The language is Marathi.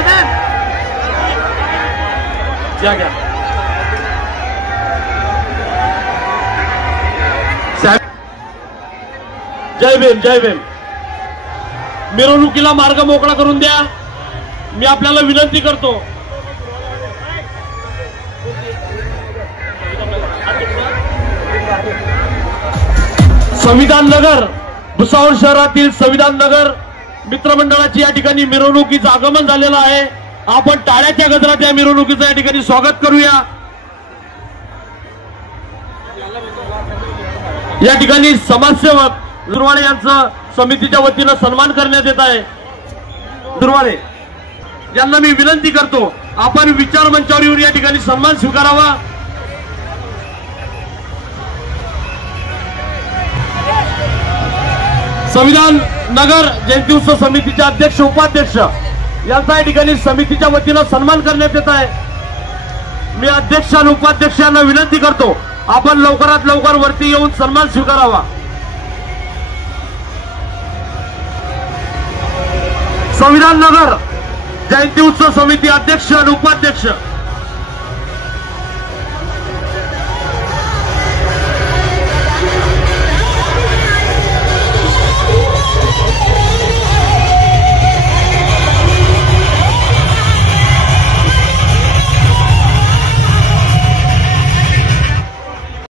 घ्या जय भीम जय भीम. मिरवणुकीला मार्ग मोकळा करून द्या. मी आपल्याला विनंती करतो. संविधान नगर भुसावळ शहरातील संविधान नगर मित्रमंडळाची या ठिकाणी मिरवणुकीचं आगमन झालेलं आहे. आपण टाळ्याच्या गजरात या मिरवणुकीचं या ठिकाणी स्वागत करूया. या ठिकाणी समाजसेवक दुर्वाडे यांचं समितीच्या वतीनं सन्मान करण्यात येत आहे. दुर्वाडे यांना मी विनंती करतो आपण विचार मंचावर येऊन या ठिकाणी सन्मान स्वीकारावा. संविधान नगर जयंती उत्सव समितीचे अध्यक्ष उपाध्यक्ष यांचा या ठिकाणी समितीच्या वतीनं सन्मान करण्यात येत आहे. मी अध्यक्ष आणि उपाध्यक्षांना विनंती करतो आपण लवकरात लवकर वरती येऊन सन्मान स्वीकारावा. संविधान नगर जयंती उत्सव समिती अध्यक्ष आणि उपाध्यक्ष